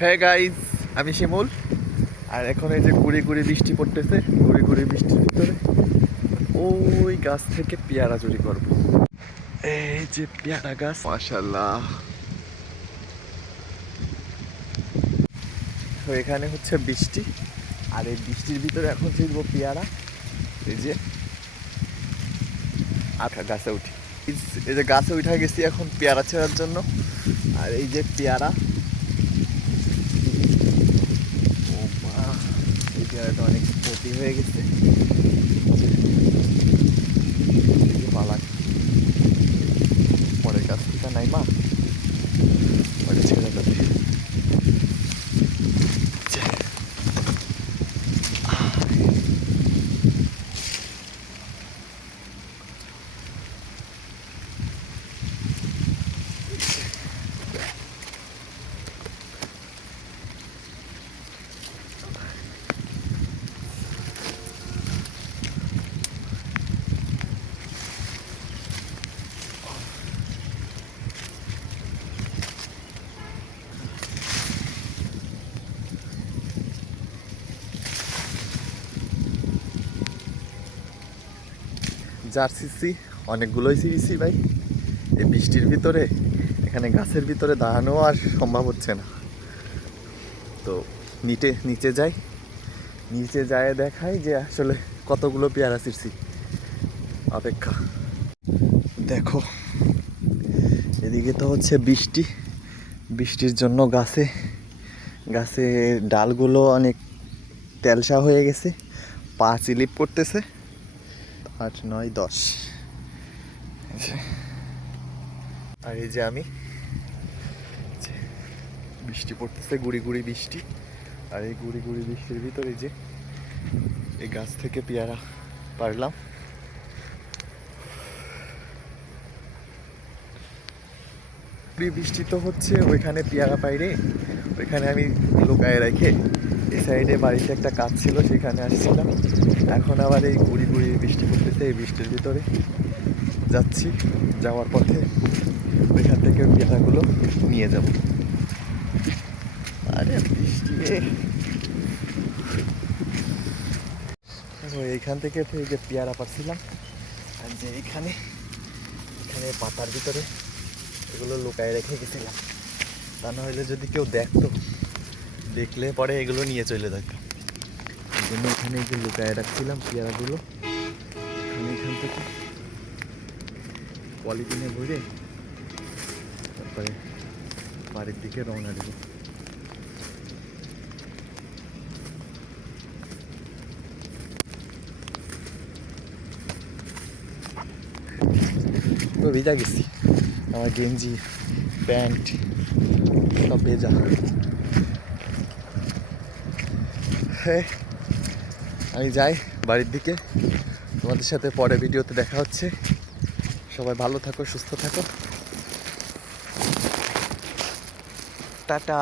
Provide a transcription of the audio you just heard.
হ্যাঁ গাইজ, আমি শিমুল। আর এখন এই যে গুড়ি গুড়ি বৃষ্টি পড়তেছে, গুড়ি গুড়ি বৃষ্টির ভিতরে ওই গাছ থেকে পেয়ারা চুরি করব। এই যে পেয়ারা গাছ, মাশাল্লাহ। তো এখানে হচ্ছে বৃষ্টি, আর এই বৃষ্টির ভিতরে এখন ছিড়বো পেয়ারা। এই যে গাছে উঠি, এই যে গাছে উঠা গেছি এখন পেয়ারা ছেঁড়ার জন্য। আর এই যে পেয়ারা, ও মা, এই পেয়ারাটা অনেক ক্ষতি হয়ে গেছে। পালা পরের গাছ থেকে নাই মা, ওটা ছেড়ে যাবে। জার্সিসি অনেকগুলোই সিরিছি ভাই। এই বৃষ্টির ভিতরে এখানে গাছের ভিতরে দাঁড়ানো আর সম্ভব হচ্ছে না। তো নিচে যাই, নিচে যায় দেখাই যে আসলে কতগুলো পেয়ারা ছিঁড়ছি। অপেক্ষা, দেখো এদিকে তো হচ্ছে বৃষ্টি, বৃষ্টির জন্য গাছে গাছে ডালগুলো অনেক তেলসা হয়ে গেছে, পা স্লিপ করতেছে। 8, 9, 10। আর এই যে আমি, বৃষ্টি পড়তেছে, গুড়ি গুড়ি বৃষ্টি। আর এই গুড়ি গুড়ি বৃষ্টির ভিতরে যে এই গাছ থেকে পেয়ারা পারলাম। বৃষ্টি তো হচ্ছে, ওইখানে পেয়ারা পাইরে ওইখানে আমি লুকায় রেখে এই সাইডে বাড়িতে একটা কাজ ছিল, সেখানে আসছিলাম। এখন আবার এই গুড়ি গুড়ি বৃষ্টি পড়তেছে, এই বৃষ্টির ভিতরে যাচ্ছি। যাওয়ার পথে ওইখান থেকে পেয়ারাগুলো নিয়ে যাব। আরে বৃষ্টি, এইখান থেকে যে পেয়ারা পাচ্ছিলাম, আর যে এখানে পাতার ভিতরে এগুলো লুকায় রেখে গেছিলাম। তা না হলে যদি কেউ দেখলে পরে এগুলো নিয়ে চলে যেতাম। এই জন্য এখানে যে লুকায় রাখছিলাম পেয়ারাগুলো, এখান থেকে পলিথিনে ভরে তারপরে বাড়ির দিকে রওনা দেব। তো ভিজা গেছি, আমার গেঞ্জি প্যান্ট সব ভেজা। হ্যাঁ, আমি যাই বাড়ির দিকে। তোমাদের সাথে পরে ভিডিওতে দেখা হচ্ছে। সবাই ভালো থাকো, সুস্থ থাকো, টাটা।